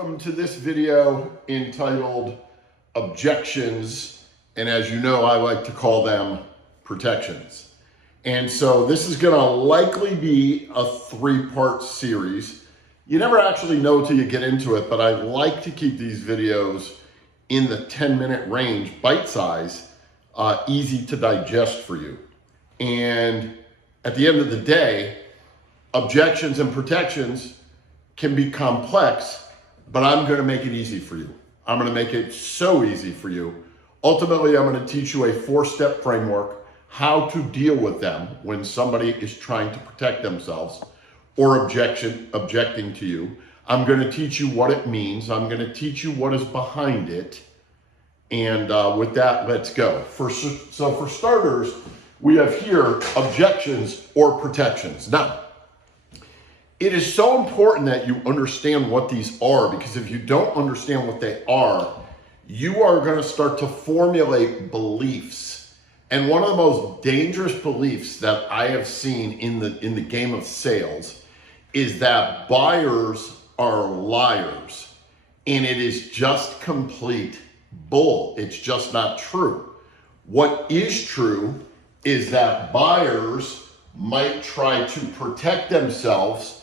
welcome to this video entitled Objections, and as you know, I like to call them protections. And so this is going to likely be a three-part series. You never actually know till you get into it, but I like to keep these videos in the 10-minute range, bite size, easy to digest for you. And at the end of the day, objections and protections can be complex, but I'm going to make it easy for you. I'm going to make it so easy for you. Ultimately, I'm going to teach you a 4-step framework, how to deal with them when somebody is trying to protect themselves or objecting to you. I'm going to teach you what it means. I'm going to teach you what is behind it. And with that, let's go. So for starters, we have here objections or protections. Now, it is so important that you understand what these are, because if you don't understand what they are, you are going to start to formulate beliefs. And one of the most dangerous beliefs that I have seen in the game of sales is that buyers are liars. And it is just complete bull. It's just not true. What is true is that buyers might try to protect themselves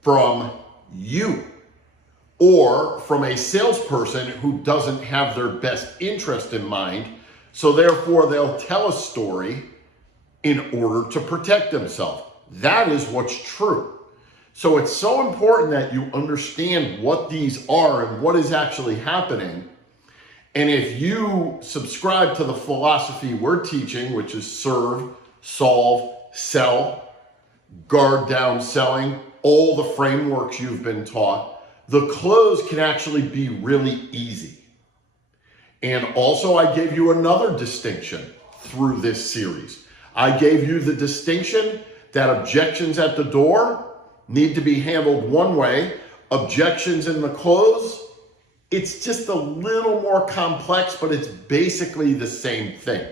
from you or from a salesperson who doesn't have their best interest in mind. So therefore they'll tell a story in order to protect themselves. That is what's true. So it's so important that you understand what these are and what is actually happening. And if you subscribe to the philosophy we're teaching, which is serve, solve, sell, guard down selling, all the frameworks you've been taught, the close can actually be really easy. And also I gave you another distinction through this series. I gave you the distinction that objections at the door need to be handled one way. Objections in the close, it's just a little more complex, but it's basically the same thing.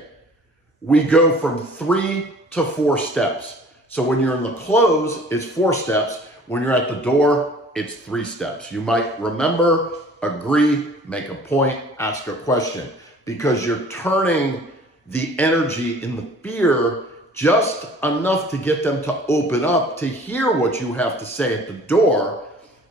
We go from 3 to 4 steps. So when you're in the close, it's 4 steps. When you're at the door, it's 3 steps. You might remember, agree, make a point, ask a question, because you're turning the energy in the fear just enough to get them to open up to hear what you have to say at the door.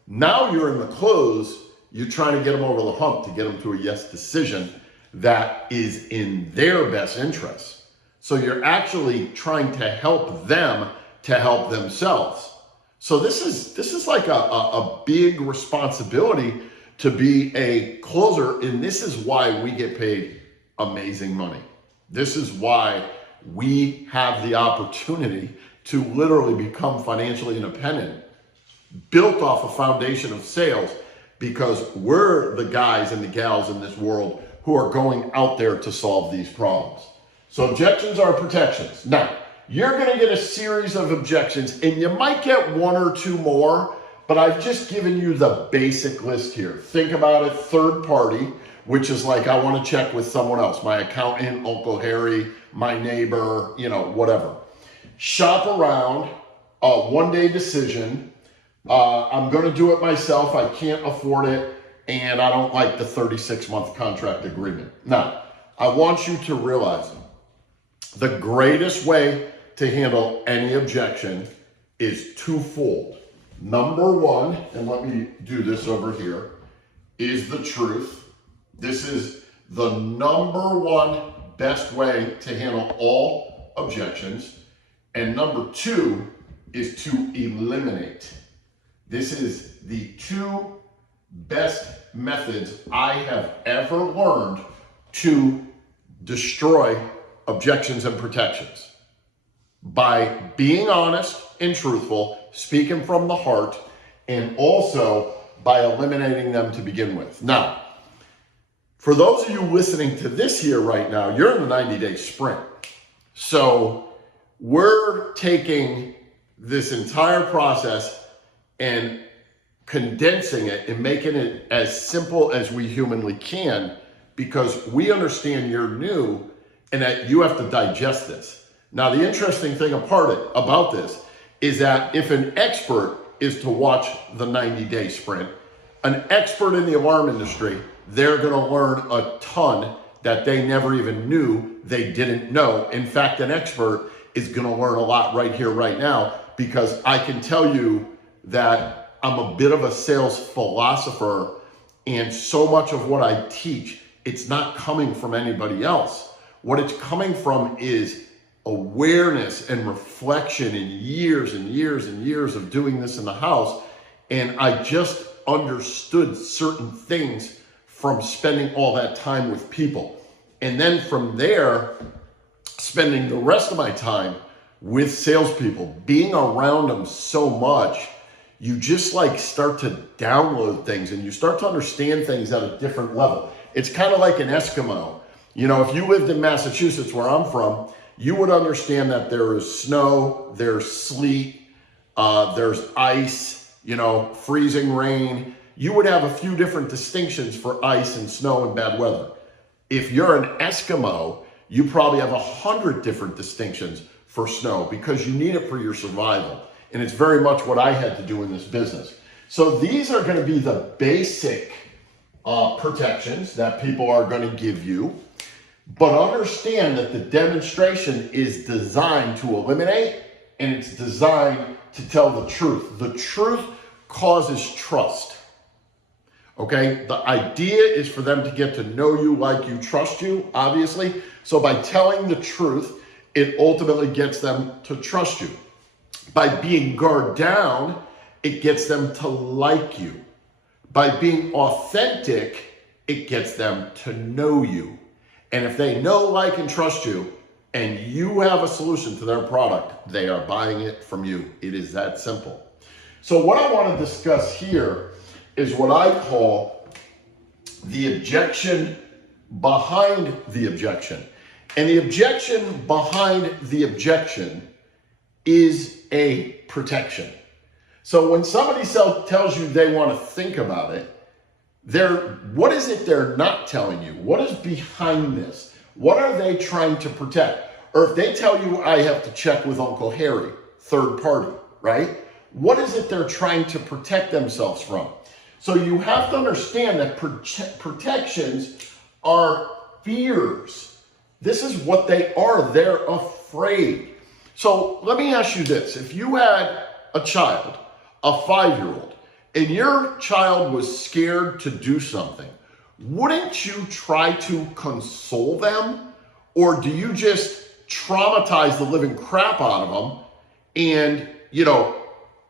Now you're in the close, you're trying to get them over the hump to get them to a yes decision that is in their best interest. So you're actually trying to help them to help themselves. So this is like a big responsibility to be a closer, and this is why we get paid amazing money. This is why we have the opportunity to literally become financially independent, built off a foundation of sales, because we're the guys and the gals in this world who are going out there to solve these problems. So objections are protections. Now, you're going to get a series of objections, and you might get 1 or 2 more, but I've just given you the basic list here. Think about it, third party, which is like, I want to check with someone else, my accountant, Uncle Harry, my neighbor, whatever. Shop around, one-day decision. I'm going to do it myself. I can't afford it, and I don't like the 36-month contract agreement. Now, I want you to realize the greatest way to handle any objection is twofold. Number 1, and let me do this over here, is the truth. This is the number 1 best way to handle all objections. And number 2 is to eliminate. This is the 2 best methods I have ever learned to destroy objections and protections. By being honest and truthful, speaking from the heart, and also by eliminating them to begin with. Now, for those of you listening to this here right now, you're in the 90-day sprint. So we're taking this entire process and condensing it and making it as simple as we humanly can, because we understand you're new and that you have to digest this. Now, the interesting thing about this is that if an expert is to watch the 90-day sprint, An expert in the alarm industry, they're going to learn a ton that they never even knew they didn't know. In fact, an expert is going to learn a lot right here, right now, because I can tell you that I'm a bit of a sales philosopher, and so much of what I teach, it's not coming from anybody else. What it's coming from is awareness and reflection in years and years and years of doing this in the house. And I just understood certain things from spending all that time with people. And then from there, spending the rest of my time with salespeople, being around them so much, you just like start to download things and you start to understand things at a different level. It's kind of like an Eskimo. You know, if you lived in Massachusetts, where I'm from, you would understand that there is snow, there's sleet, there's ice, you know, freezing rain. You would have a few different distinctions for ice and snow and bad weather. If you're an Eskimo, you probably have 100 different distinctions for snow because you need it for your survival. And it's very much what I had to do in this business. So these are going to be the basic protections that people are going to give you. But understand that the demonstration is designed to eliminate, and it's designed to tell the truth. The truth causes trust. Okay, the idea is for them to get to know you, like you, trust you, obviously. So by telling the truth, it ultimately gets them to trust you. By being guard down, it gets them to like you. By being authentic, it gets them to know you. And if they know, like, and trust you, and you have a solution to their product, they are buying it from you. It is that simple. So what I want to discuss here is what I call the objection behind the objection. And the objection behind the objection is a protection. So when somebody tells you they want to think about it, what is it they're not telling you? What is behind this? What are they trying to protect? Or if they tell you, I have to check with Uncle Harry, third party, right? What is it they're trying to protect themselves from? So you have to understand that protections are fears. This is what they are. They're afraid. So let me ask you this. If you had a child, a 5-year-old, and your child was scared to do something, wouldn't you try to console them? Or do you just traumatize the living crap out of them and, you know,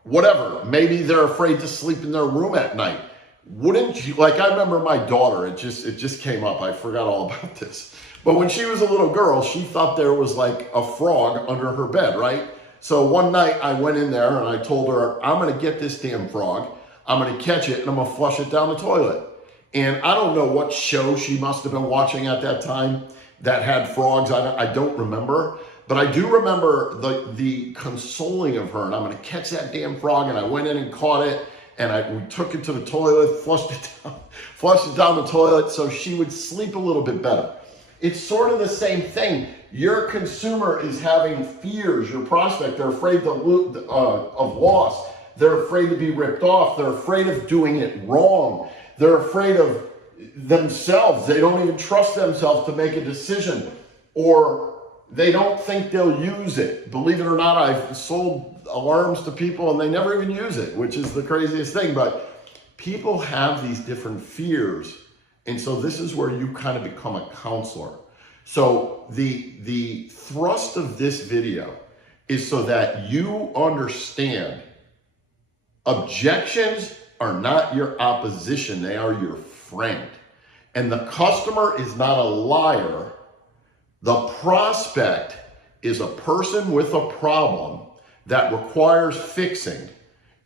whatever, maybe they're afraid to sleep in their room at night? Wouldn't you, like I remember my daughter, it just came up, I forgot all about this. But when she was a little girl, she thought there was like a frog under her bed, right? So one night I went in there and I told her, I'm gonna get this damn frog, I'm gonna catch it and I'm gonna flush it down the toilet. And I don't know what show she must have been watching at that time that had frogs, I don't remember. But I do remember the consoling of her, and I'm gonna catch that damn frog, and I went in and caught it, and we took it to the toilet, flushed it down the toilet so she would sleep a little bit better. It's sort of the same thing. Your consumer is having fears, your prospect, they're afraid of loss. They're afraid to be ripped off. They're afraid of doing it wrong. They're afraid of themselves. They don't even trust themselves to make a decision, or they don't think they'll use it. Believe it or not, I've sold alarms to people and they never even use it, which is the craziest thing. But people have these different fears. And so this is where you kind of become a counselor. So the thrust of this video is so that you understand objections are not your opposition, they are your friend. And the customer is not a liar. The prospect is a person with a problem that requires fixing,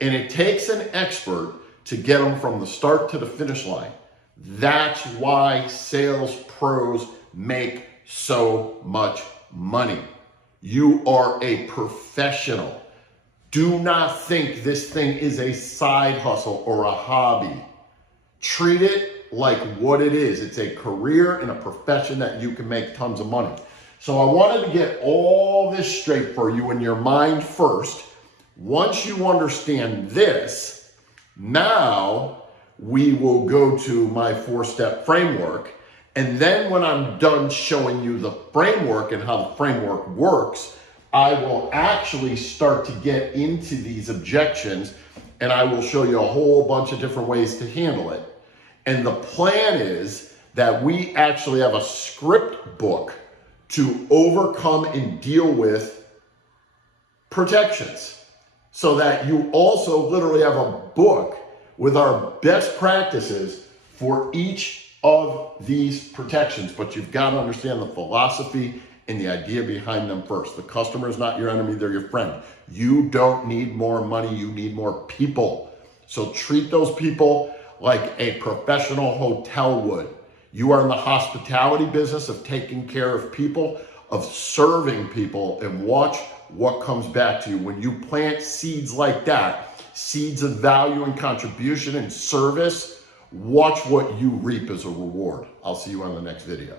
and it takes an expert to get them from the start to the finish line. That's why sales pros make so much money. You are a professional. Do not think this thing is a side hustle or a hobby. Treat it like what it is. It's a career and a profession that you can make tons of money. So I wanted to get all this straight for you in your mind first. Once you understand this, now we will go to my 4-step framework. And then when I'm done showing you the framework and how the framework works, I will actually start to get into these objections, and I will show you a whole bunch of different ways to handle it. And the plan is that we actually have a script book to overcome and deal with protections, so that you also literally have a book with our best practices for each of these protections. But you've got to understand the philosophy and the idea behind them first. The customer is not your enemy, they're your friend. You don't need more money, you need more people. So treat those people like a professional hotel would. You are in the hospitality business of taking care of people, of serving people, and watch what comes back to you. When you plant seeds like that, seeds of value and contribution and service, watch what you reap as a reward. I'll see you on the next video.